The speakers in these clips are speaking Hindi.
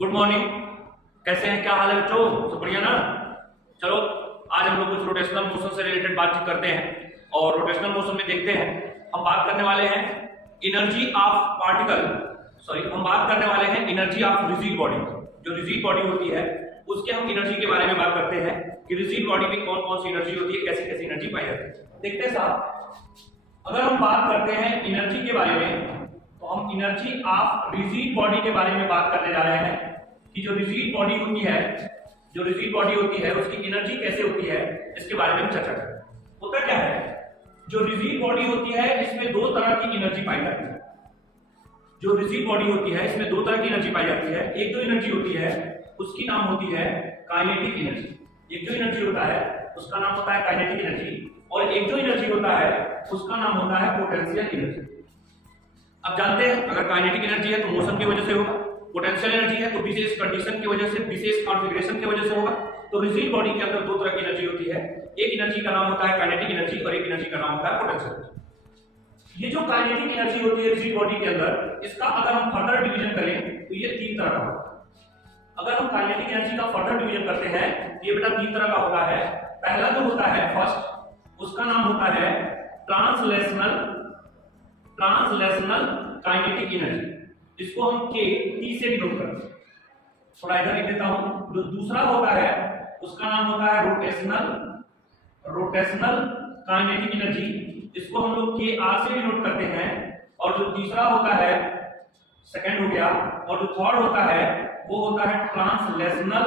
Good morning. कैसे हैं, क्या हाल है बच्चों? सब बढ़िया ना? चलो आज हम लोग कुछ रोटेशनल मोशन से रिलेटेड बातचीत करते हैं और रोटेशनल मोशन में देखते हैं हम बात करने वाले हैं एनर्जी ऑफ पार्टिकल, हम बात करने वाले हैं एनर्जी ऑफ रिजिड बॉडी। जो रिजिड बॉडी होती है उसके हम एनर्जी के बारे में बात करते हैं कि रिजिड बॉडी में कौन कौन सी एनर्जी होती है, कैसी कैसी एनर्जी पाई जाती है। देखते हैं साहब, अगर हम बात करते हैं एनर्जी के बारे में तो हम एनर्जी ऑफ रिजिड बॉडी के बारे में बात करने जा रहे हैं कि जो रिजिड बॉडी होती है उसकी एनर्जी कैसे होती है, इसके बारे में हम चर्चा करें। होता क्या है, जो रिजिड बॉडी होती है इसमें दो तरह की एनर्जी पाई जाती है। जो रिजिड बॉडी होती है इसमें दो तरह की एनर्जी पाई जाती है। एक जो एनर्जी होती है उसकी नाम होती है काइनेटिक एनर्जी। एक जो एनर्जी होता है उसका नाम होता है काइनेटिक एनर्जी और एक जो एनर्जी होता है उसका नाम होता है पोटेंशियल एनर्जी। अब जानते हैं अगर काइनेटिक एनर्जी है तो मोशन की वजह से होगा, पोटेंशियल एनर्जी है तो विशेष कंडीशन की वजह से, विशेष कॉन्फ़िगरेशन की वजह से होगा। तो रिजिड बॉडी के अंदर दो तरह की एनर्जी होती है, एक एनर्जी का नाम होता है काइनेटिक एनर्जी और एक एनर्जी का नाम होता है पोटेंशियल एनर्जी। ये जो काइनेटिक एनर्जी होती है रिजिड बॉडी के अंदर, इसका अगर हम फर्दर डिवीजन करें तो ये तीन तरह का होगा। अगर हम काइनेटिक एनर्जी का फर्दर डिवीजन करते हैं तो ये बेटा तीन तरह का होता है। पहला जो होता है फर्स्ट, उसका नाम होता है ट्रांसलेशनल काइनेटिक एनर्जी। इसको हम के टी से डिनोट करते हैं। थोड़ा इधर लिख देता हूं। जो दूसरा होता है उसका नाम होता है रोटेशनल काइनेटिक एनर्जी। इसको हम लोग के आर से डिनोट करते हैं। और जो तीसरा होता है, सेकंड हो गया, और जो थर्ड होता है वो होता है translational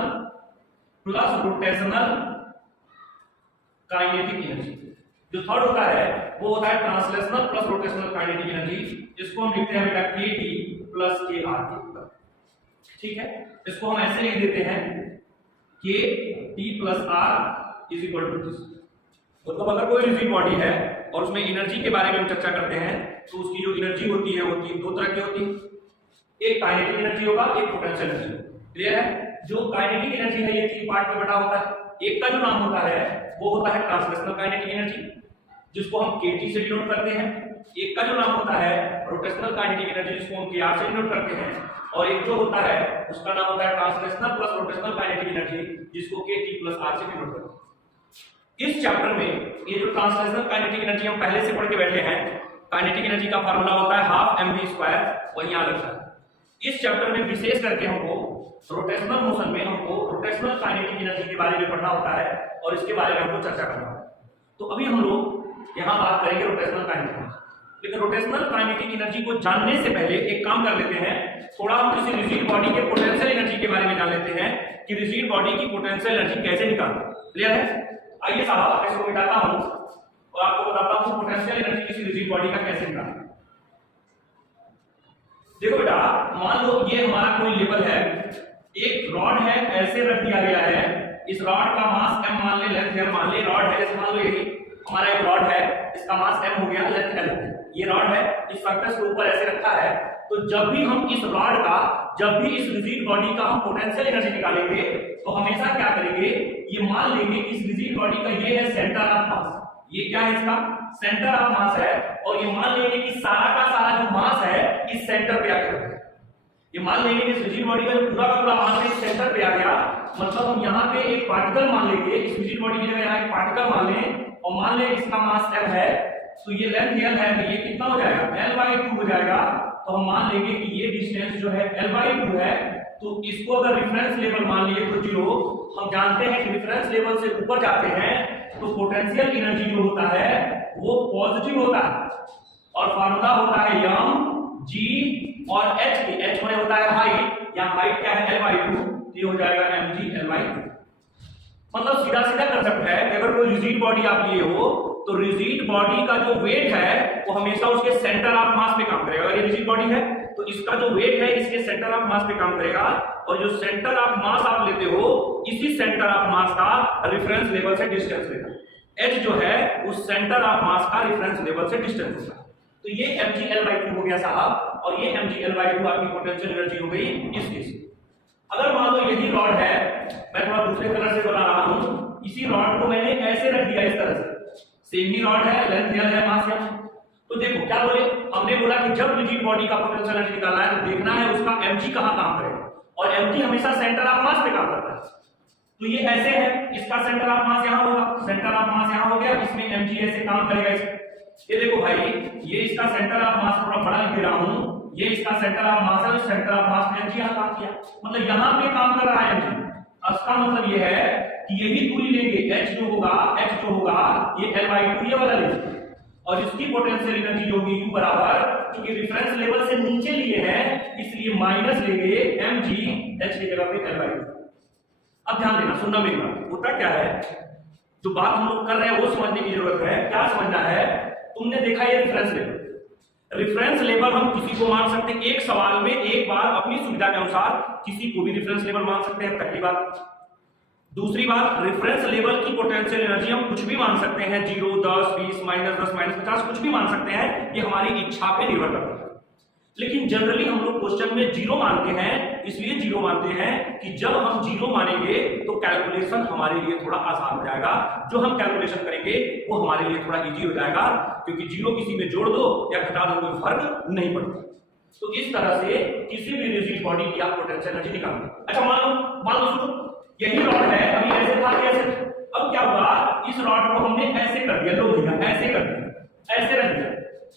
plus rotational kinetic energy. जो थर्ड होता है वो होता है translational plus rotational kinetic energy. इसको हम लिखते हैं बेटा के टी प्लस के आर के। ठीक है, इसको हम ऐसे लिख देते हैं के T plus R is equal to this. मतलब अगर कोई रिजिड बॉडी है और उसमें एनर्जी के बारे में हम चर्चा करते हैं तो उसकी जो एनर्जी होती है वो दो तरह की होती है। एक काइनेटिक एनर्जी होगा, एक पोटेंशियल एनर्जी। क्लियर है? जो काइनेटिक एनर्जी है ये तीन पार्ट में बटा होता है। एक का जो नाम होता है वो होता है ट्रांसलेशनल काइनेटिक एनर्जी, जिसको हम kT से डिनोट करते हैं। एक का जो नाम होता है रोटेशनल काइनेटिक एनर्जी, जिसको हम kR से डिनोट करते हैं। और एक जो होता है उसका नाम होता है translational plus rotational kinetic energy, जिसको kT प्लस R से डिनोट करते हैं। इस चैप्टर में ये जो ट्रांसलेशनल काइनेटिक एनर्जी हम पहले से पढ़ के बैठे हैं, काइनेटिक एनर्जी का फार्मूला होता है हाफ mv², वही याद रखना है। इस चैप्टर में विशेष करके हमको रोटेशनल मोशन में हमको रोटेशनल काइनेटिक एनर्जी के बारे में पढ़ना होता है और इसके बारे में हमको चर्चा करना होता है। तो अभी हम लोग यहां बात करेंगे रोटेशनल काइनेटिक एनर्जी। लेकिन रोटेशनल काइनेटिक एनर्जी को जानने से पहले एक काम कर लेते हैं, थोड़ा हम किसी रिजिड बॉडी के पोटेंशियल एनर्जी के बारे में जान लेते हैं कि रिजिड बॉडी की पोटेंशियल एनर्जी कैसे निकालते हैं। क्लियर है? आइए साहब इसको मिटाता हूं और आपको बताता हूं पोटेंशियल एनर्जी किसी रिजिड बॉडी का कैसे निकालते हैं। देखो बेटा, मान लो ये हमारा कोई लेवल है, एक रॉड है, ऐसे रख दिया गया है। इस रॉड का मास m मान ले, लेंथ m मान ले। रॉड है जैसे मान लो यही हमारा एक रॉड है, इसका मास m हो गया, लेंथ l हो गया। ये रॉड है, इस सरफेस के ऊपर ऐसे रखा है। तो जब भी हम इस रॉड का, जब भी इस रिजिड बॉडी का हम पोटेंशियल एनर्जी निकालेंगे तो हमेशा क्या करेंगे, ये मान लेंगे कि इस रिजिड बॉडी का ये है सेंटर ऑफ मास। ये क्या है, इसका सेंटर ऑफ मास है। और ये मान लेंगे कि सारा का सारा जो मास है इस सेंटर पे आकर रखा है। ये मान लेंगे कि इस रिजिड बॉडी का पूरा का पूरा मास इस सेंटर पे आ गया। मतलब हम यहाँ पे एक पार्टिकल मान लेंगे, इस रिजिड बॉडी की जगह यहाँ एक पार्टिकल मान लें और मान लें इसका मास m है, तो ये लेंथ l है, तो ये कितना हो जाएगा, l/2 हो जाएगा। तो हम मान लेंगे कि ये डिस्टेंस जो है l/2 है। तो इसको अगर रेफरेंस लेवल मान लिए तो 0। हम जानते हैं कि रेफरेंस लेवल से ऊपर जाते हैं तो पोटेंशियल एनर्जी जो होता है वो पॉजिटिव होता है और फार्मूला होता है m g और h की। h होने होता है हाइट, या हाइट क्या है l/2, ये हो जाएगा mg l/2। मतलब सीधा सीधा कंसेप्ट है कि अगर कोई रिजिड बॉडी आप लिए हो तो रिजिड बॉडी का जो वेट है वो हमेशा उसके सेंटर ऑफ मास पे काम करेगा। अगर ये रिजिड बॉडी है तो इसका जो वेट है इसके सेंटर ऑफ मास पे काम करेगा। और जो सेंटर ऑफ मास आप लेते हो, इसी सेंटर ऑफ मास का रेफरेंस लेवल से डिस्टेंस लेगा। h जो है उस सेंटर ऑफ मास का रेफरेंस लेवल से डिस्टेंस होगा। तो ये mg l/2 हो गया साहब, और ये mg l/2 आपकी पोटेंशियल एनर्जी हो गई इस केस में। अगर मान लो यही रॉड है, मैं थोड़ा दूसरे कलर से बना रहा हूं, इसी रॉड को मैंने ऐसे रख दिया इस तरह से, सेम ही रॉड है, लेंथ l है, मास m। तो देखो क्या बोले, हमने बोला कि जब रिजिड बॉडी का पोटेंशियल एनर्जी निकालना है तो देखना है उसका mg कहां काम करेगा। और mg हमेशा सेंटर ऑफ मास पे काम करता है। तो ये ऐसे है, इसका सेंटर ऑफ मास यहां होगा, सेंटर ऑफ मास यहां हो गया, इसमें mg ऐसे काम करेगा। ये देखो भाई, ये इसका सेंटर ऑफ मास थोड़ा बड़ा लिख दे रहा हूं, ये इसका सेंटर ऑफ मास है, सेंटर ऑफ मास में mg यहां काम किया, मतलब यहां पे काम कर रहा है mg। इसका मतलब ये है कि यही दूरी लेंगे, h जो होगा ये L/2 ये वाला लेंगे, और इसकी पोटेंशियल एनर्जी जो होगी U बराबर, क्योंकि रेफरेंस लेवल से नीचे लिए हैं इसलिए माइनस लेंगे mg, h की जगह पे L/2। अब ध्यान देना, सुनना मेरी बात, होता क्या है, जो बात हम लोग कर रहे हैं वो समझने की जरूरत है। क्या समझना है, तुमने देखा ये रेफरेंस लेवल, रेफरेंस लेवल हम किसी को मान सकते हैं, एक सवाल में एक बार अपनी सुविधा के अनुसार किसी को भी रेफरेंस लेवल मान सकते हैं, पहली बात। दूसरी बात, रेफरेंस लेवल की पोटेंशियल एनर्जी हम कुछ भी मान सकते हैं, 0, 10, 20, -10, -50 कुछ भी मान सकते हैं, ये हमारी इच्छा पे निर्भर करता है। लेकिन जनरली हम लोग क्वेश्चन में 0 मानते हैं, इसलिए 0 मानते हैं कि जब हम 0 मानेंगे तो कैलकुलेशन हमारे लिए थोड़ा आसान हो जाएगा, जो हम कैलकुलेशन करेंगे वो हमारे लिए थोड़ा इजी हो जाएगा, क्योंकि 0 किसी में जोड़ दो या घटा दो कोई फर्क नहीं पड़ता। तो इस तरह से किसी भी रिजिड बॉडी की आप पोटेंशियल एनर्जी निकालेंगे। अच्छा मान लो सुनो, यही रॉड है, अभी ऐसे था कैसे, अब क्या हुआ, इस रॉड को हमने ऐसे कर दिया, लो भैया ऐसे कर दिया, ऐसे रख दिया,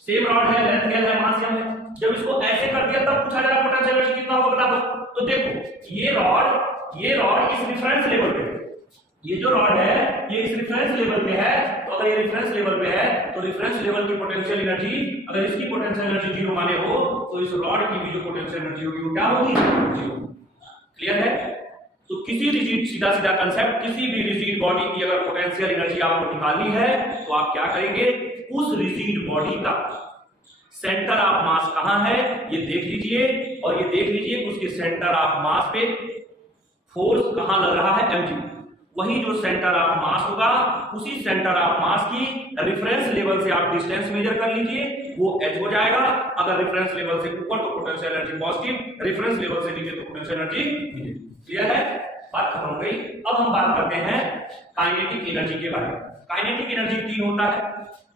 सेम रॉड है, लेंथ एल है, मास m है। जब इसको ऐसे कर दिया तब पूछा जा रहा पोटेंशियल एनर्जी कितना होगा बता दो। तो देखो ये रॉड इस रेफरेंस लेवल पे है, ये जो रॉड है ये इस रेफरेंस लेवल पे है, तो अगर ये रेफरेंस लेवल पे है तो रेफरेंस लेवल की पोटेंशियल एनर्जी, अगर इसकी पोटेंशियल एनर्जी 0 माने हो तो इस रॉड की भी जो पोटेंशियल एनर्जी होगी वो क्या होगी, 0। क्लियर है? तो किसी रिजिड, सीधा कंसेप्ट, किसी भी रिजिड बॉडी की अगर पोटेंशियल एनर्जी आपको निकालनी है तो आप क्या करेंगे, उस रिजिड बॉडी का सेंटर ऑफ मास कहां है ये देख लीजिए, और ये देख लीजिए उसके सेंटर ऑफ मास पे फोर्स कहां लग रहा है, mg। वही जो सेंटर ऑफ मास होगा, उसी सेंटर ऑफ मास की रेफरेंस लेवल से आप डिस्टेंस मेजर कर लीजिए, वो h हो जाएगा। अगर रेफरेंस लेवल से ऊपर तो potential energy positive, reference level से नीचे तो पोटेंशियल एनर्जी नेगेटिव। क्लियर है? बात खत्म हो गई। अब हम बात करते हैं काइनेटिक एनर्जी के बारे में। काइनेटिक एनर्जी 3 होता है।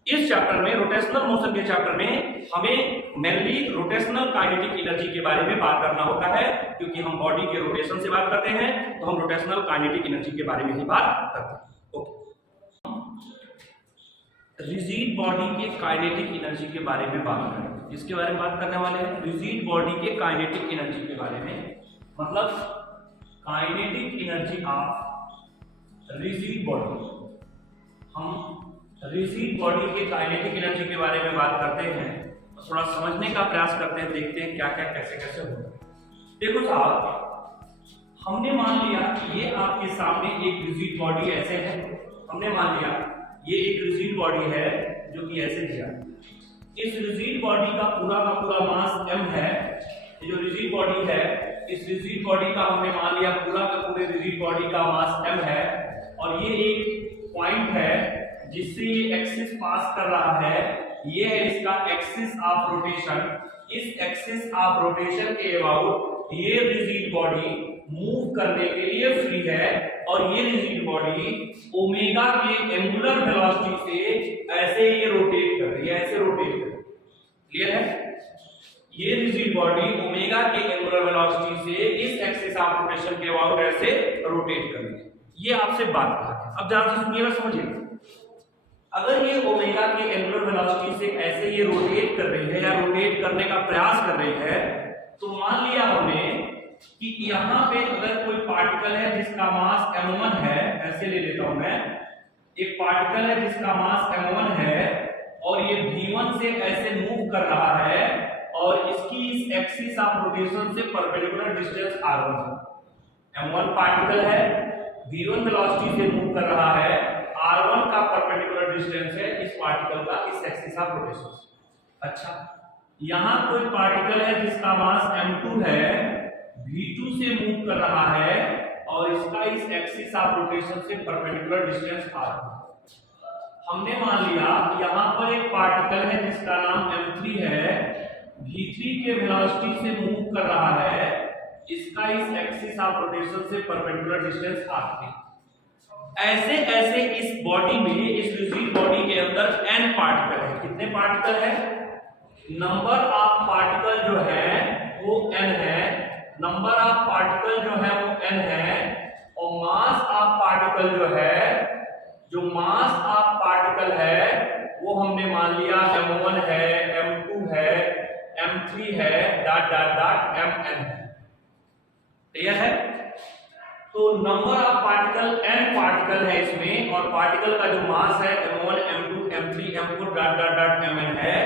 इस चैप्टर में, रोटेशनल मोशन के चैप्टर में, हमें मेनली रोटेशनल काइनेटिक एनर्जी के बारे में बात करना होता है, क्योंकि हम बॉडी के रोटेशन से बात करते हैं तो हम रोटेशनल काइनेटिक एनर्जी के बारे में ही बात करते हैं। ओके, रिजिड बॉडी के काइनेटिक एनर्जी के बारे में बात करें, इसके बारे में बात करने वाले हैं, रिजिड बॉडी के काइनेटिक एनर्जी के बारे में, मतलब kinetic energy of rigid body. हम रिजिड बॉडी के काइनेटिक एनर्जी के बारे में बात करते हैं तो थोड़ा समझने का प्रयास करते हैं, देखते हैं क्या क्या कैसे कैसे होता है। देखो साहब, हमने मान लिया कि ये आपके सामने एक रिजिड बॉडी ऐसे है, हमने मान लिया ये एक रिजिड बॉडी है जो कि ऐसे दिया। इस रिजिड बॉडी का पूरा मास m है। ये जो रिजिड बॉडी है, इस रिजिड बॉडी का हमने मान लिया पूरे रिजिड बॉडी का मास m है, और ये एक पॉइंट है जिससे ये एक्सिस पास कर रहा है, ये है इसका एक्सिस ऑफ रोटेशन। इस एक्सिस ऑफ रोटेशन के अबाउट ये रिजिड बॉडी मूव करने के लिए फ्री है, और ये रिजिड बॉडी ओमेगा के एंगुलर वेलोसिटी से ऐसे ये रोटेट कर रही है, ऐसे रोटेट कर रही है। क्लियर है? ये रिजिड बॉडी ओमेगा के एंगुलर वेलोसिटी से इस एक्सिस ऑफ रोटेशन के अबाउट ऐसे रोटेट कर रही है। ये आपसे बात है, अब ध्यान से सुनिएगा, समझिएगा। अगर ये ओमेगा के एंगुलर वेलोसिटी से ऐसे ये रोटेट कर रही है या रोटेट करने का प्रयास कर रही है, तो मान लिया हमने कि यहां पे अगर कोई पार्टिकल है जिसका मास m1 है, ऐसे ले लेता हूं मैं, एक पार्टिकल है जिसका मास m1 है और ये v1 से ऐसे मूव कर रहा है, और इसकी इस एक्सिस ऑफ रोटेशन से परपेंडिकुलर डिस्टेंस r1 है। m1 पार्टिकल है, v1 वेलोसिटी से मूव कर रहा है, r1 का परपेंडिकुलर डिस्टेंस है इस पार्टिकल का इस एक्सिस ऑफ रोटेशन से। अच्छा, यहां कोई पार्टिकल है जिसका मास m2 है, v2 से मूव कर रहा है, और इसका इस एक्सिस ऑफ रोटेशन से परपेंडिकुलर डिस्टेंस r1। हमने मान लिया यहां पर एक पार्टिकल है जिसका नाम m3 है, v3 के वेलोसिटी से मूव कर रहा है, इसका इस एक्सिस ऑफ रोटेशन से परपेंडिकुलर डिस्टेंस r3। ऐसे ऐसे इस बॉडी में, इस रिजिड बॉडी के अंदर n पार्टिकल है। कितने पार्टिकल है? नंबर ऑफ पार्टिकल जो है वो n है, नंबर ऑफ पार्टिकल जो है वो n है, और मास ऑफ पार्टिकल जो है, जो मास ऑफ पार्टिकल है वो हमने मान लिया m1 है, m2 है, m3 है, डॉट डॉट डॉट mn है। क्लियर है? तो number of particle n particle है इसमें, और पार्टिकल का जो मास है m1 m2 m3 m4 dot dot dot mn है,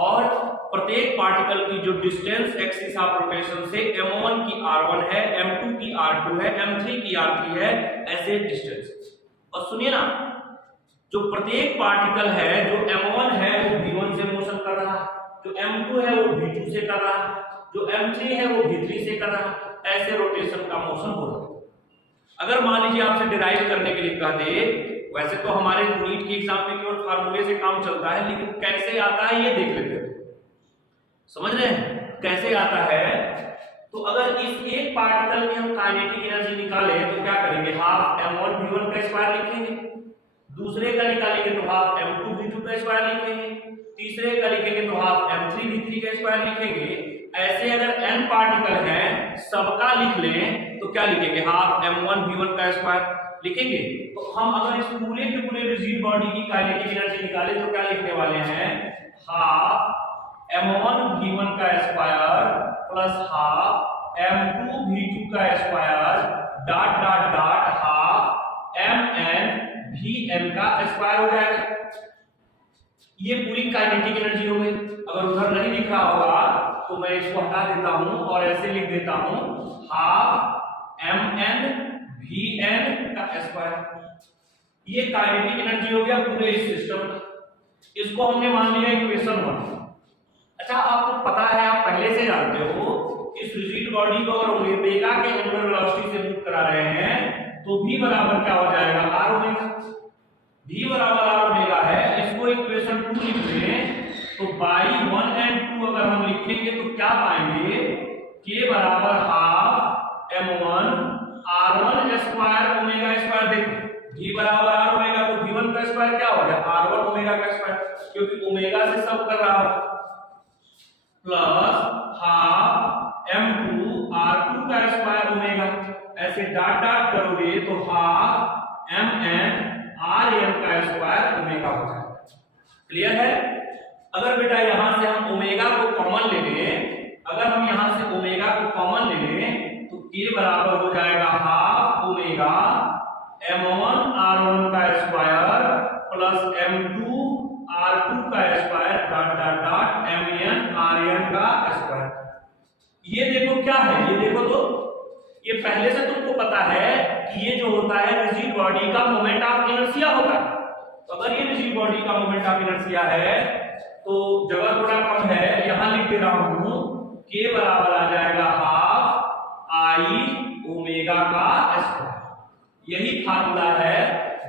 और प्रत्येक पार्टिकल की जो डिस्टेंस एक्सिस ऑफ रोटेशन से m1 की r1 है, m2 की r2 है, m3 की r3 है, ऐसे डिस्टेंस। और सुनिए ना, जो प्रत्येक पार्टिकल है, जो m1 है वो v1 से मोशन कर रहा है, जो m2 है वो v2 से कर रहा है, जो m3 है वो v3 से कर रहा है, ऐसे रोटेशन का मोशन हो रहा है। अगर मान लीजिए आपसे डिराइव करने के लिए कह दे, वैसे तो हमारे नीट के एग्जाम में केवल फार्मूले से काम चलता है, लेकिन कैसे आता है ये देख लेते हैं। समझ रहे हैं कैसे आता है? तो अगर इस एक पार्टिकल में हम काइनेटिक एनर्जी निकाले तो क्या करेंगे, हाफ m1 v1 का स्क्वायर लिखेंगे, दूसरे का निकालेंगे तो हाफ m2 v2 का स्क्वायर लिखेंगे, तीसरे का लिखेंगे तो हाफ m3 v3 का स्क्वायर लिखेंगे। ऐसे अगर n पार्टिकल है सबका लिख लें तो क्या लिखेंगे, हाफ m1 v1 का स्क्वायर लिखेंगे। तो हम अगर इस पूरे के पूरे रिजिड बॉडी की काइनेटिक एनर्जी निकाले तो क्या लिखने वाले हैं, हाफ m1 v1 का square plus half m2 v2 का square dot dot dot half mn vn का स्क्वायर हो जाएगा। ये पूरी काइनेटिक एनर्जी हो गई। अगर उधर नहीं लिखा होगा तो मैं इसको हटा देता हूं और ऐसे लिख देता हूं, हाफ mn vn का स्क्वायर। ये काइनेटिक एनर्जी हो गया पूरे इस सिस्टम का। इसको हमने मान लिया इक्वेशन 1। अच्छा, आपको पता है, आप पहले से जानते हो, इस रिजिड बॉडी को अगर ओमेगा के एंगुलर वेलोसिटी से मूव करा रहे हैं तो v बराबर क्या हो जाएगा, r ओमेगा। v बराबर r ओमेगा है। इसको इक्वेशन 2 लिख लें तो बाई 1 एंड 2 अगर हम लिखेंगे तो क्या पाएंगे, k बराबर half m1 r1 square omega square. देखो v बराबर r ओमेगा तो v1 का स्क्वायर क्या हो गया, r1 ओमेगा का स्क्वायर, क्योंकि ओमेगा से सब कर रहा है, प्लस हाफ m2 r2 का स्क्वायर ओमेगा। ऐसे डॉट डॉट करोगे तो हाफ mn rn का स्क्वायर ओमेगा हो जाएगा। क्लियर है? अगर बेटा यहां से हम ओमेगा को कॉमन ले लें, अगर हम यहां से ओमेगा को कॉमन ले लें तो k बराबर हो जाएगा हाफ ओमेगा m1 r1 का स्क्वायर प्लस m2 r2 का square dot dot dot mn rn का स्क्वायर। ये देखो क्या है, ये देखो तो ये पहले से तुमको पता है कि ये जो होता है रिजिड बॉडी का मोमेंट ऑफ इनर्शिया होता है। तो अगर ये रिजिड बॉडी का मोमेंट ऑफ इनर्शिया है तो जगह थोड़ा कम है, यहां लिख दे रहा हूं, k बराबर आ जाएगा हाफ i ओमेगा का स्क्वायर। यही फार्मूला है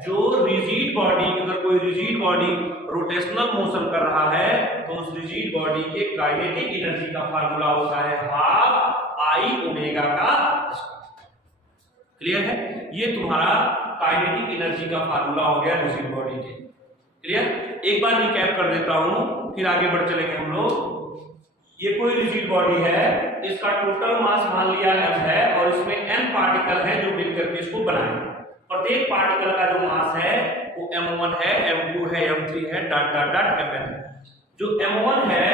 जो रिजिड बॉडी, अगर कोई रिजिड बॉडी रोटेशनल मोशन कर रहा है तो उस रिजिड बॉडी के काइनेटिक एनर्जी का फार्मूला होता है हाफ आई ओमेगा का स्क्वायर। क्लियर है? ये तुम्हारा काइनेटिक एनर्जी का फार्मूला हो गया रिजिड बॉडी के। क्लियर? एक बार रिकैप कर देता हूं, फिर आगे बढ़ चलेंगे हम लोग। ये कोई रिजिड बॉडी है, इसका टोटल मास मान लिया m है और इसमें n पार्टिकल है जो मिलकर के इसको बनाएंगे। प्रत्येक पार्टिकल का जो मास है वो m1 है, m2 है, m3 है, डॉट डॉट डॉट mn है। जो m1 है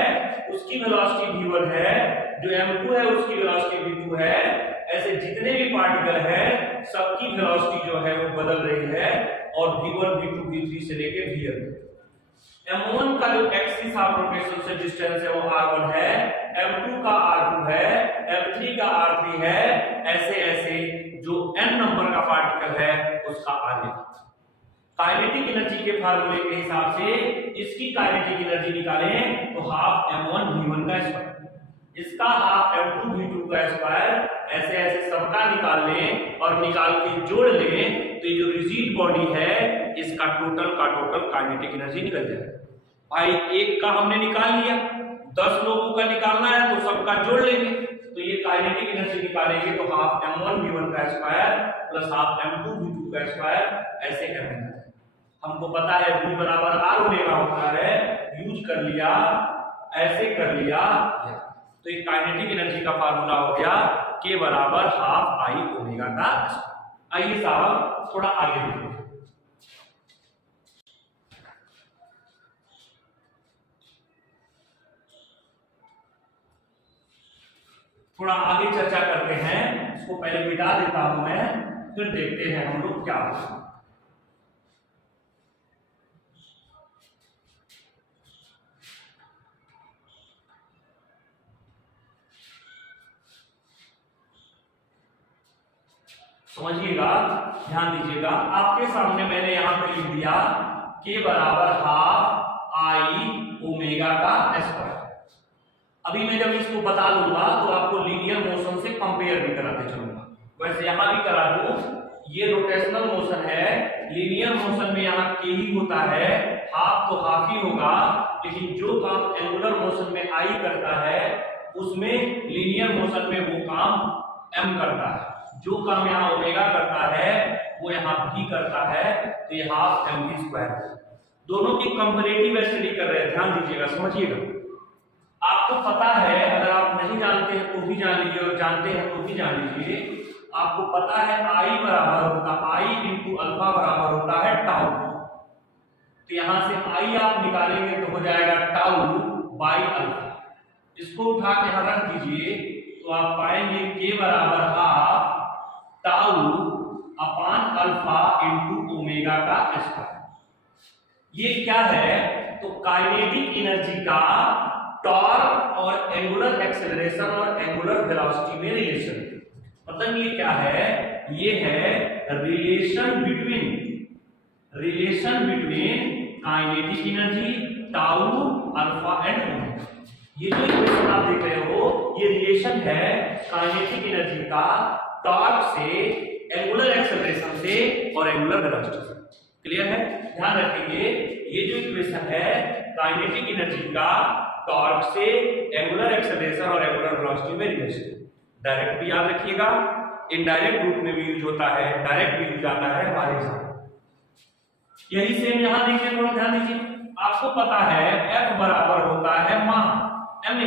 उसकी वेलोसिटी v1 है, जो m2 है उसकी वेलोसिटी v2 है। ऐसे जितने भी पार्टिकल है सबकी वेलोसिटी जो है वो बदल रही है, और v1 v2 v3 से लेके vn। m1 का जो एक्सिस ऑफ रोटेशन से डिस्टेंस है वो r1 है, m2 का r2 है, m3 का r3 है। ऐसे ऐसे जो n नंबर का पार्टिकल है उसका rn। काइनेटिक एनर्जी के फार्मूले के हिसाब से इसकी काइनेटिक एनर्जी निकालें तो हाफ m1 v1 का स्क्वायर, इसका हाफ m2 v2 का स्क्वायर। ऐसे ऐसे सबका निकाल लें और निकाल के जोड़ लें तो ये जो रिजिड बॉडी है इसका टोटल का टोटल काइनेटिक एनर्जी निकल जाएगा। भाई एक का हमने निकाल लिया, 10 लोगों का निकालना है तो सबका जोड़ लेंगे तो ये काइनेटिक एनर्जी निकालेंगे तो हाफ m1 v1 का square plus half m2 v2 का स्क्वायर। ऐसे करना है, हमको पता है v बराबर r ओमेगा होता है, यूज कर लिया, ऐसे कर लिया। तो ये काइनेटिक एनर्जी का फार्मूला हो गया के बराबर हाफ आई ओमेगा का स्क्वायर। आइए साहब थोड़ा आगे देखते हैं। थोड़ा आगे चर्चा करते हैं, इसको पहले मिटा देता हूं मैं, फिर देखते हैं हम लोग क्या होगा। समझिएगा, ध्यान दीजिएगा, आपके सामने मैंने यहां पे लिख दिया के बराबर हाफ आई ओमेगा का स्क्वायर। अभी मैं जब इसको बता दूंगा तो आपको लीनियर मोशन से कंपेयर भी कराते चलूंगा। वैसे यहां भी करा दूं, ये रोटेशनल मोशन है, लीनियर मोशन में यहाँ के ही होता है, हाफ तो हाफ ही होगा, लेकिन जो काम एंगुलर मोशन में आई करता है उसमें लीनियर मोशन में वो काम एम करता है। जो काम यहाँ ओमेगा करता है वो यहाँ भी करता है, तो ये हाफ एम वी स्क्वायर। दोनों की कंपैरेटिव स्टडी कर रहे हैं, ध्यान दीजिएगा, समझिएगा। आपको पता है, अगर आप नहीं जानते हैं तो भी जान लीजिए और जानते हैं तो भी जान लीजिए, आपको पता है आई बराबर होता है आई इंटू अल्फा बराबर होता है टाउ। तो यहां से आई आप निकालेंगे तो हो जाएगा टाउ बाई अल्फा। इसको उठा के यहां रख दीजिए तो आप पाएंगे के बराबर हाफ टाउ अपान अल्फा इंटू ओमेगा का स्क्वायर। ये क्या है, तो काइनेटिक एनर्जी का टॉर्क और एंगुलर एक्सेलरेशन और एंगुलर वेलोसिटी में रिलेशन। मतलब ये क्या है, ये है relation between kinetic energy tau alpha and omega. ये जो इक्वेशन आप देख रहे हो ये रिलेशन है काइनेटिक एनर्जी का टॉर्क से, एंगुलर एक्सेलरेशन से और एंगुलर वेलोसिटी से। क्लियर है, ध्यान रखेंगे, ये जो इक्वेशन है काइनेटिक एनर्जी का टॉर्क से, एंगुलर एक्सेलरेशन और एंगुलर वेलोसिटी में रिलेशन। डायरेक्ट भी याद रखिएगा, इनडायरेक्ट रूप में भी यूज होता है, डायरेक्ट भी यूज आता है हमारे साथ। यही सेम यहां देखिए, थोड़ा ध्यान दीजिए, आपको पता है F बराबर होता है मास m।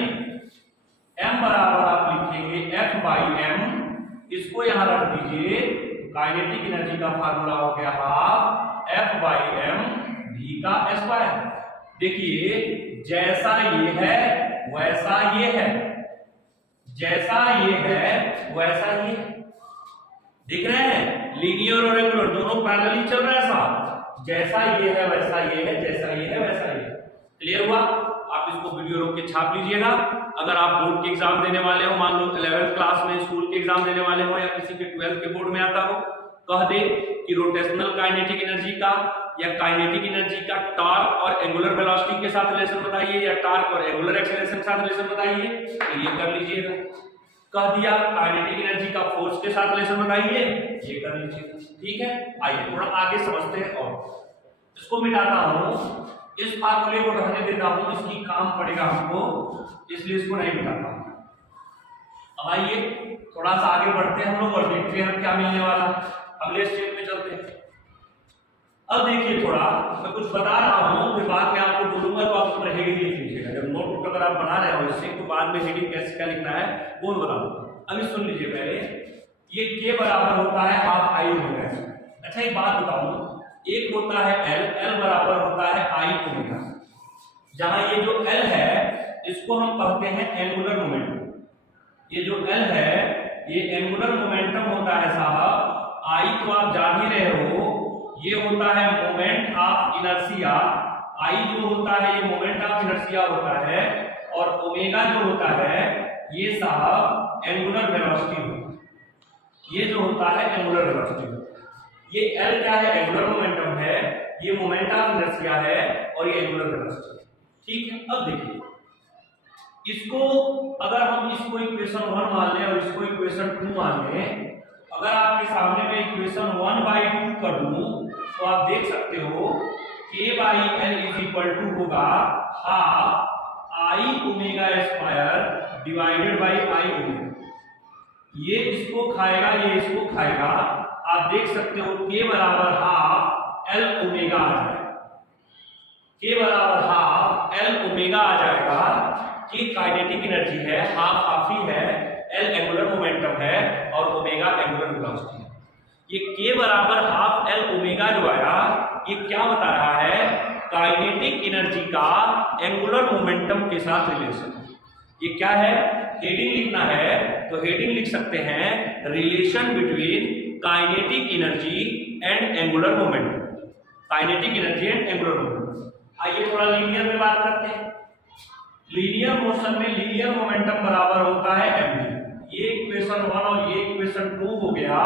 m बराबर आप लिखेंगे F बाई m, इसको यहां रख दीजिए, काइनेटिक एनर्जी का फार्मूला हो गया half F by m v का स्क्वायर। देखिए जैसा ये है वैसा ये है, जैसा ये है वैसा ये है, दिख रहे हैं, लीनियर और एंगुलर दोनों पैरेलली चल रहा है साहब। जैसा ये है वैसा ये है, जैसा ये है वैसा ये है। क्लियर हुआ? आप इसको वीडियो रोक के छाप लीजिएगा। अगर आप बोर्ड के एग्जाम देने वाले हो, मान लो 11th क्लास में स्कूल के एग्जाम देने वाले हो या किसी के 12th के बोर्ड में आता हो, कह दे कि रोटेशनल काइनेटिक एनर्जी का या काइनेटिक एनर्जी का टॉर्क और एंगुलर वेलोसिटी के साथ रिलेशन बताइए या टॉर्क और एंगुलर एक्सेलरेशन के साथ रिलेशन बताइए, तो ये कर लीजिएगा। कह दिया काइनेटिक एनर्जी का फोर्स के साथ रिलेशन बताइए, ये कर लीजिएगा। ठीक है, आइए थोड़ा आगे समझते हैं। और इसको मिटाता हूं, इस फार्मूले को रहने देता हूं, इसकी काम पड़ेगा हमको, इसलिए इसको नहीं मिटाता हूं। अब आइए थोड़ा सा आगे बढ़ते हैं हम लोग और देखते हैं क्या मिलने वाला। अगले स्टेप में चलते हैं। अब देखिए थोड़ा मैं कुछ बता रहा हूं, फिर बाद में आपको बोलूंगा तो आप अपने हेडिंग लिख लीजिएगा। जब नोटबुक अगर आप बना रहे हो इससे, तो बाद में हेडिंग कैसे क्या लिखना है वो बता दूंगा। अभी सुन लीजिए पहले, ये के बराबर होता है हाफ आई ओमेगा। अच्छा एक बात बताऊं, एक होता है एल बराबर होता है आई ओमेगा। जहां ये जो एल है इसको हम कहते हैं एंगुलर मोमेंटम। ये जो एल है ये एंगुलर मोमेंटम होता है साहब। आई तो आप जान ही रहे हो, ये होता है मोमेंट ऑफ इनर्शिया। आई जो होता है ये मोमेंट ऑफ इनर्शिया होता है, और ओमेगा जो होता है ये साहब एंगुलर वेलोसिटी होता है। ये जो होता है एंगुलर वेलोसिटी। ये एल क्या है, एंगुलर मोमेंटम है, ये मोमेंट ऑफ इनर्शिया है, और ये एंगुलर वेलोसिटी। ठीक है, अब देखिए इसको, अगर हम इसको इक्वेशन 1 मान लें और इसको इक्वेशन 2 मान लें, अगर आपके सामने में इक्वेशन 1/2 कर दूं तो आप देख सकते हो k/l होगा half I omega square divided by I omega. ये इसको खाएगा, ये इसको खाएगा। आप देख सकते हो k बराबर हाफ एल ओमेगा आ जाएगा। k बराबर हाफ एल ओमेगा आ जाएगा। कि काइनेटिक एनर्जी है, हाफ हाफ ही है, एल एंगुलर मोमेंटम है और ओमेगा एंगुलर वेलोसिटी है। ये के बराबर हाफ एल ओमेगा जो आया, ये क्या बता रहा है? काइनेटिक एनर्जी का एंगुलर मोमेंटम के साथ रिलेशन। ये क्या है? हेडिंग लिखना है तो हेडिंग लिख सकते हैं relation between kinetic energy and angular momentum. Kinetic energy and angular momentum. आइए थोड़ा लीनियर में बात करते हैं। लीनियर मोशन में लीनियर मोमेंटम बराबर होता है mv। ये इक्वेशन 1 और ये इक्वेशन 2 हो गया।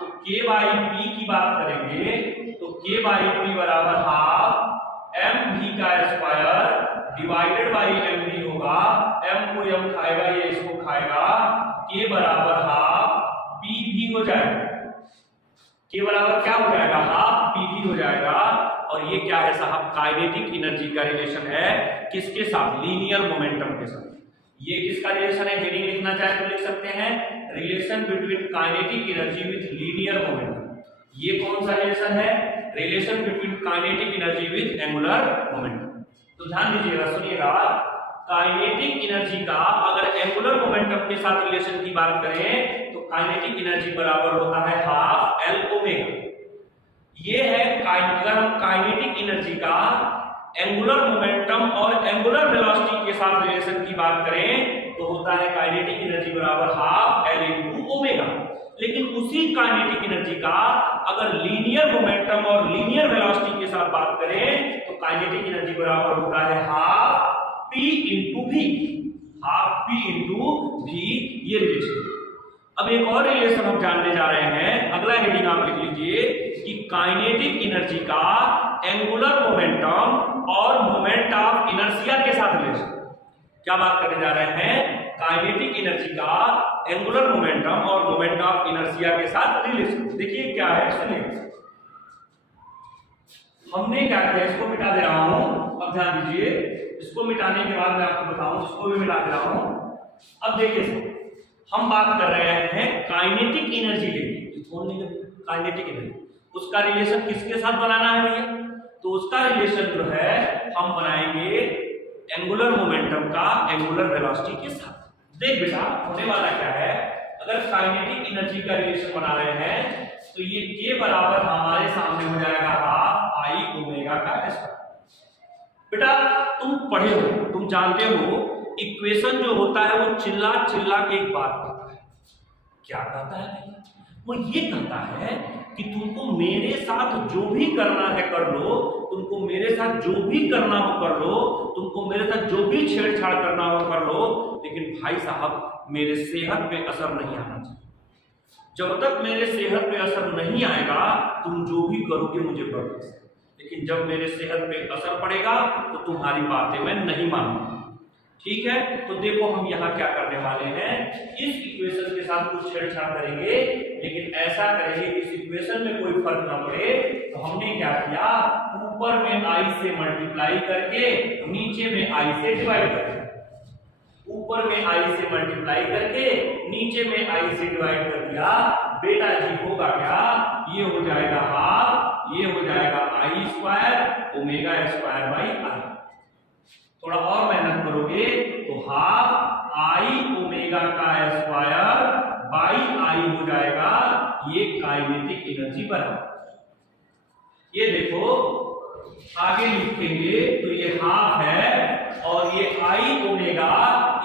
तो k बाई p की बात करेंगे तो k बाई p बराबर हाफ mv का स्क्वायर डिवाइडेड बाई mv होगा। m को m खाएगा, ये इसको खाएगा। k बराबर हाफ pv हो जाएगा। k बराबर क्या हो जाएगा? हाफ pv हो जाएगा। और ये क्या है साहब? काइनेटिक एनर्जी का रिलेशन है किसके साथ? लीनियर मोमेंटम के साथ। ये किसका रिलेशन है? हेडिंग लिखना चाहे तो लिख सकते हैं relation between kinetic energy with linear momentum. ये कौन सा रिलेशन है? Relation between kinetic energy with angular momentum. तो ध्यान दीजिएगा, सुनिएगा। काइनेटिक एनर्जी का अगर एंगुलर मोमेंटम के साथ रिलेशन की बात करें तो काइनेटिक एनर्जी बराबर होता है हाफ एल ओमेगा। ये है अगर हम काइनेटिक एनर्जी का एंगुलर मोमेंटम और एंगुलर वेलोसिटी के साथ रिलेशन की बात करें तो होता है काइनेटिक एनर्जी बराबर हाफ एल इनटू ओमेगा। लेकिन उसी काइनेटिक एनर्जी का अगर लीनियर मोमेंटम और लीनियर वेलोसिटी के साथ बात करें तो काइनेटिक एनर्जी बराबर होता है half p into v। Half p into v, ये रिलेशन। अब एक और रिलेशन हम जानने जा रहे हैं। अगला हेडिंग आप लिख लीजिए कि काइनेटिक एनर्जी का एंगुलर मोमेंटम और मोमेंट ऑफ इनर्शिया के साथ रिलेशन। क्या बात करने जा रहे हैं? काइनेटिक एनर्जी का एंगुलर मोमेंटम और मोमेंट ऑफ इनर्शिया के साथ रिलेशन। देखिए क्या है, सुनिए। हमने क्या किया, इसको मिटा दे रहा हूं। अब ध्यान दीजिए, इसको मिटाने के बाद मैं आपको बताऊं, इसको भी मिटा दे रहा हूं। अब देखिए, हम बात कर रहे हैं काइनेटिक एनर्जी लेंगे। कौन लेंगे? Kinetic energy. उसका रिलेशन किसके साथ बनाना है भैया? तो उसका रिलेशन जो है हम बनाएंगे एंगुलर मोमेंटम का एंगुलर वेलोसिटी के साथ। देख बेटा, होने वाला क्या है, अगर काइनेटिक एनर्जी का रिलेशन बना रहे हैं तो ये k बराबर हमारे सामने हो जाएगा हाफ आई ओमेगा का स्क्वायर। बेटा तुम पढ़े हो, तुम जानते हो इक्वेशन जो होता है वो चिल्ला चिल्ला के एक बात कहता है। क्या कहता है? वो ये कहता है कि तुमको मेरे साथ जो भी करना है कर लो, तुमको मेरे साथ जो भी करना हो कर लो, तुमको मेरे साथ जो भी छेड़छाड़ करना हो कर लो, लेकिन भाई साहब मेरे सेहत पे असर नहीं आना चाहिए। जब तक मेरे सेहत पे असर नहीं आएगा तुम जो भी करोगे मुझे बर्दाश्त है, लेकिन जब मेरे सेहत पे असर पड़ेगा तो तुम्हारी बातें मैं नहीं मानूंगा। ठीक है, तो देखो हम यहाँ क्या करने वाले हैं, इस इक्वेशन के साथ कुछ छेड़छाड़ करेंगे, लेकिन ऐसा करेंगे कि इस इक्वेशन में कोई फर्क ना पड़े। तो हमने क्या किया, ऊपर में i से मल्टीप्लाई करके नीचे में i से डिवाइड कर दिया। ऊपर में i से मल्टीप्लाई करके नीचे में i से डिवाइड कर दिया। बेटा जी होगा क्या, ये हो जाएगा हाफ, ये हो जाएगा i square omega square by i। थोड़ा और मेहनत करोगे तो हाफ आई ओमेगा का स्क्वायर बाई आई हो जाएगा, ये काइनेटिक एनर्जी बराबर। ये देखो आगे लिखेंगे तो ये हाफ है और ये आई ओमेगा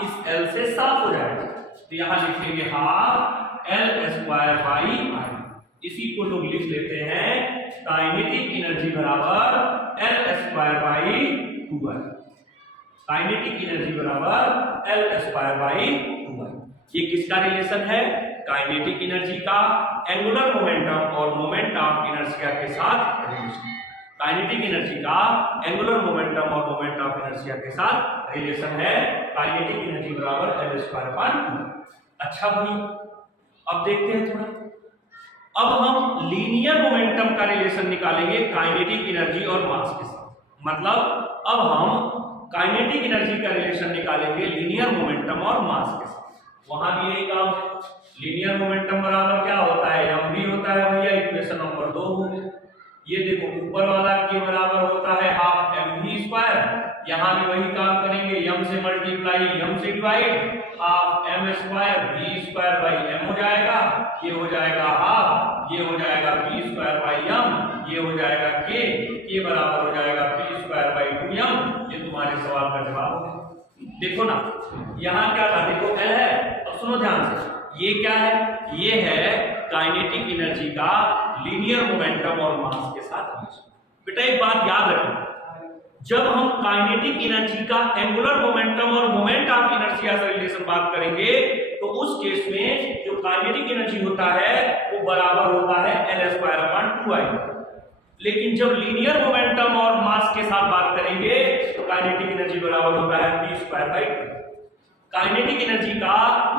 इस एल से साफ हो जाएगा। तो यहां लिखेंगे half L square by I. इसी को लोग लिख लेते हैं काइनेटिक एनर्जी बराबर L square by 2y। Kinetic energy बराबर एल स्क्वायर बाई 2y। ये किसका रिलेशन है? काइनेटिक एनर्जी का एंगुलर मोमेंटम और मोमेंट ऑफ इनर्शिया के साथ रिलेशन। काइनेटिक एनर्जी का एंगुलर मोमेंटम और मोमेंट ऑफ इनर्शिया के साथ रिलेशन है काइनेटिक एनर्जी बराबर एल स्क्वायर बाई 2। अच्छा भाई, अब देखते हैं थोड़ा। अब हम लीनियर मोमेंटम का रिलेशन निकालेंगे काइनेटिक एनर्जी और मास के साथ। मतलब अब हम काइनेटिक एनर्जी का रिलेशन निकालेंगे लीनियर मोमेंटम और मास के साथ। वहां भी यही काम है। लीनियर मोमेंटम बराबर क्या होता है, mv होता है भैया, इक्वेशन नंबर 2 हो गया। ये देखो ऊपर वाला के बराबर होता है हाफ mv स्क्वायर, यहाँ भी वही काम करेंगे, m से मल्टीप्लाई m से divide, half m square v square by m हो जाएगा, ये हो जाएगा हाफ, ये हो जाएगा v स्क्वायर बाई m, ये हो जाएगा k बराबर हो जाएगा p स्क्वायर बाई 2m। ये तुम्हारे सवाल का जवाब है। देखो ना यहाँ क्या था, देखो L है, अब सुनो ध्यान से, ये क्या है, ये है काइनेटिक एनर्जी का लीनियर मोमेंटम और मास के साथ रिलेशन। बेटा एक बात याद रखना, जब हम काइनेटिक एनर्जी का एंगुलर मोमेंटम और मोमेंट ऑफ इनर्शिया से रिलेशन बात करेंगे तो उस केस में जो काइनेटिक एनर्जी होता है वो बराबर होता है L²/2I। लेकिन जब लीनियर मोमेंटम और मास के साथ बात करेंगे तो काइनेटिक एनर्जी बराबर होता है p²/2। काइनेटिक एनर्जी का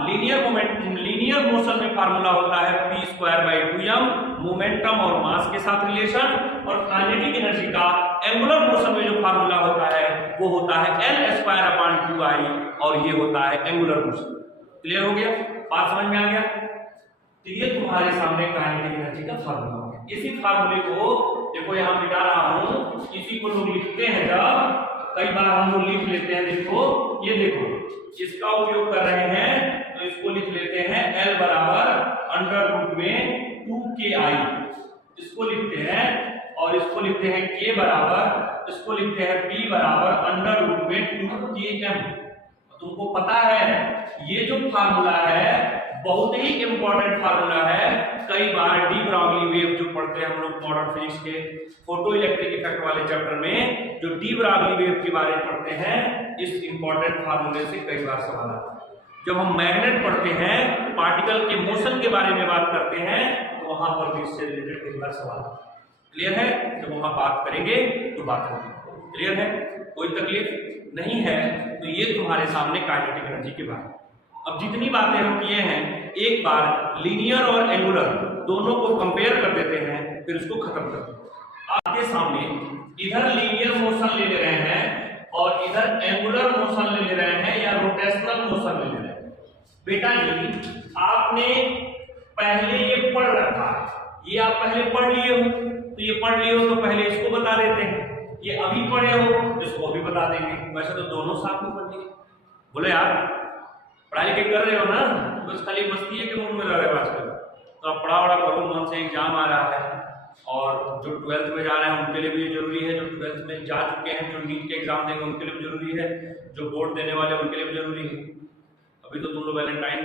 लीनियर मोशन में फार्मूला होता है p²/2m, मोमेंटम और मास के साथ रिलेशन, और काइनेटिक एनर्जी का एंगुलर मोशन में जो फार्मूला होता है वो होता है L²/2I, और ये होता है एंगुलर मोशन। क्लियर हो गया, बात समझ में आ गया? तो ये तुम्हारे सामने काइनेटिक एनर्जी का फार्मूला हो गया। इसी फार्मूले को देखो यहाँ मिटा रहा हूं, इसी को लोग लिखते हैं, जब कई बार हम लोग लिख लेते हैं, देखो ये देखो इसका उपयोग कर रहे हैं तो इसको लिख लेते हैं L बराबर अंडर रूट में 2KI, इसको लिखते हैं, और इसको लिखते हैं K बराबर, इसको लिखते हैं P बराबर अंडर रूट में 2KM। तुमको पता है ये जो फार्मूला है बहुत ही इंपॉर्टेंट फार्मूला है। कई बार डी ब्रॉगली वेव जो पढ़ते हैं हम लोग मॉडर्न फिजिक्स के फोटो इलेक्ट्रिक इफेक्ट वाले चैप्टर में, जो डी ब्रॉगली वेव के बारे में पढ़ते हैं, इस इंपॉर्टेंट फार्मूले से कई बार सवाल आता है। जब हम मैग्नेट पढ़ते हैं, पार्टिकल के मोशन के बारे में बात करते हैं, तो वहां पर भी इससे रिलेटेड कई बार सवाल आता है। क्लियर है? जब वहां बात करेंगे तो बात होगी। क्लियर है? कोई तकलीफ नहीं है? तो ये तुम्हारे सामने काइनेटिक एनर्जी के बारे में। अब जितनी बातें हम किए हैं, एक बार लीनियर और एंगुलर दोनों को कंपेयर कर देते हैं, फिर उसको खत्म कर देते हैं। आपके सामने इधर लीनियर मोशन ले रहे हैं और इधर एंगुलर मोशन ले रहे हैं या रोटेशनल मोशन ले रहे हैं। बेटा जी आपने पहले ये पढ़ रखा है, ये आप पहले पढ़ लिए हो, तो ये पढ़ लिए हो तो पहले इसको बता देते हैं, ये अभी पढ़े हो इसको भी बता देंगे। वैसे तो दोनों साथ में पढ़ लिए। बोले यार पढ़ाई के कर रहे हो ना, बस खाली मस्ती है कि मूड में रह रहे हो आजकल, तो आप पढ़ा करो मन से। एग्जाम आ रहा है और जो 12th में जा रहे हैं उनके लिए भी जरूरी है, जो 12th में जा चुके हैं, जो नीट के एग्जाम देंगे उनके लिए भी जरूरी है, जो बोर्ड देने वाले हैं उनके लिए भी जरूरी है। अभी तो तुम लोग वैलेंटाइन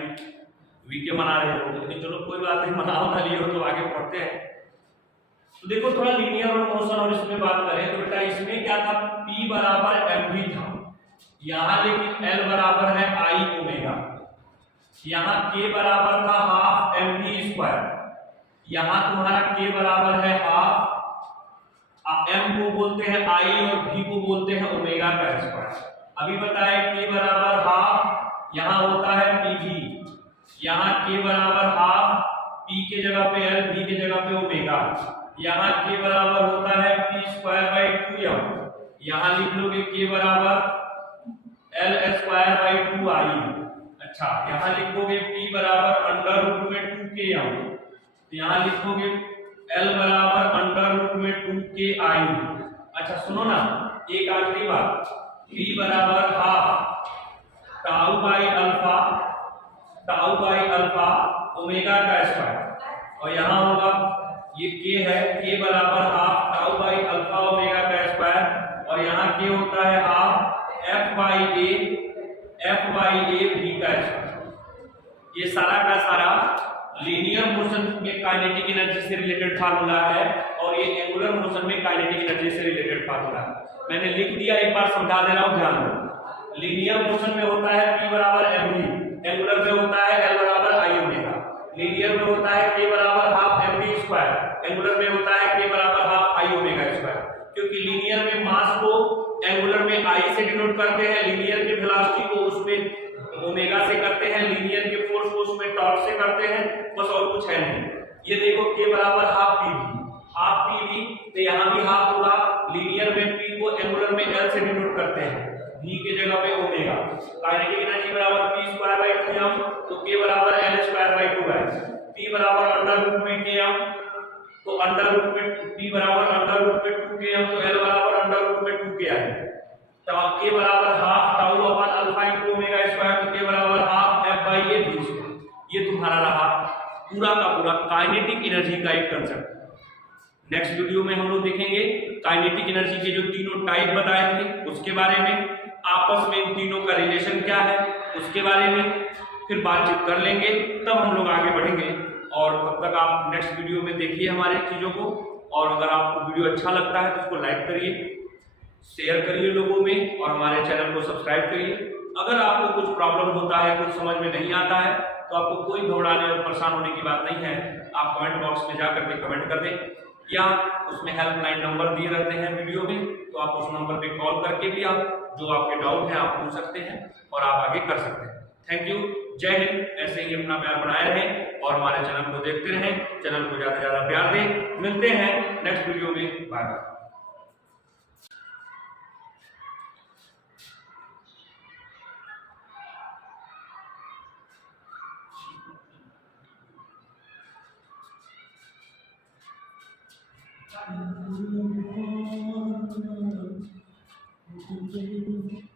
वीके मना रहे हो, लेकिन चलो कोई बात नहीं, मनाओ ना लिए हो तो आगे पढ़ते हैं। तो देखो थोड़ा लीनियर और मोशन और इसमें बात करें तो बेटा इसमें क्या था, P बराबर mv था, यहाँ लेकिन L बराबर है I ओमेगा, यहाँ K बराबर था हाफ mv स्क्वायर, यहाँ तुम्हारा K बराबर है हाफ, M को बोलते हैं I और V को बोलते हैं ओमेगा का स्क्वायर। अभी बताए K बराबर हाफ, यहाँ होता है PV, यहाँ K बराबर हाफ, P के जगह पे L, V के जगह पे ओमेगा, यहाँ K बराबर होता है p²/2m, यहाँ लिख लोगे K बराबर L²/2I। अच्छा यहाँ लिखोगे P बराबर अंडर रूट में 2km, यहाँ लिखोगे L बराबर अंडर रूट में 2kI। अच्छा सुनो ना एक आखिरी बात, P बराबर half tau by alpha omega का स्क्वायर, और यहाँ होगा ये K है, K बराबर half tau by alpha omega का स्क्वायर, और यहाँ K होता है half F by A V का स्क्वायर। ये सारा का सारा लीनियर मोशन में काइनेटिक एनर्जी से रिलेटेड फार्मूला है, और ये एंगुलर मोशन में काइनेटिक एनर्जी से रिलेटेड फार्मूला है। मैंने लिख दिया, एक बार समझा दे रहा हूँ, ध्यान दो। लीनियर मोशन में होता है P बराबर mv, एंगुलर में होता है L बराबर I ओमेगा, लीनियर में होता है K बराबर हाफ mv स्क्वायर, एंगुलर में होता है K बराबर हाफ I ओमेगा स्क्वायर। क्योंकि लीनियर में मास को एंगुलर में I से डिनोट करते हैं, लीनियर की वेलोसिटी को उसमें ओमेगा से करते हैं, लीनियर के फोर्स को उसमें टॉर्क से करते हैं, बस और कुछ है नहीं। ये देखो K बराबर हाफ PV, तो यहाँ भी हाफ होगा, लीनियर में P को एंगुलर में L से डिनोट करते हैं, V के जगह पे ओमेगा, काइनेटिक एनर्जी बराबर p²/2m, तो K बराबर L²/2I, P बराबर अंडर रूट में km, तो अंडर रूट में P बराबर अंडर रूट में 2km, तो L बराबर अंडर रूट में 2kI। के बराबर हाफ टाउ अपन अल्फा इनटू ओमेगा स्क्वायर, तो के बराबर half F by A V square. ये तुम्हारा रहा पूरा का पूरा काइनेटिक एनर्जी का एक कंसेप्ट। नेक्स्ट वीडियो में हम लोग देखेंगे काइनेटिक एनर्जी के जो तीनों टाइप बताए थे उसके बारे में, आपस में इन तीनों का रिलेशन क्या है उसके बारे में फिर बातचीत कर लेंगे, तब हम लोग आगे बढ़ेंगे। और तब तक आप नेक्स्ट वीडियो में देखिए हमारे चीज़ों को, और अगर आपको वीडियो अच्छा लगता है तो उसको लाइक करिए, शेयर करिए लोगों में, और हमारे चैनल को सब्सक्राइब करिए। अगर आपको कुछ प्रॉब्लम होता है, कुछ समझ में नहीं आता है, तो आपको कोई घबराने और परेशान होने की बात नहीं है। आप कमेंट बॉक्स में जा करके कमेंट कर दें, या उसमें हेल्पलाइन नंबर दिए रहते हैं वीडियो में, तो आप उस नंबर पे कॉल करके भी आप जो आपके डाउट हैं आप पूछ सकते हैं और आप आगे कर सकते हैं। थैंक यू, जय हिंद। ऐसे ही अपना प्यार बनाए रहें और हमारे चैनल को देखते रहें, चैनल को ज़्यादा से ज़्यादा प्यार दें। मिलते हैं नेक्स्ट वीडियो में, बाय बाय। Thank you.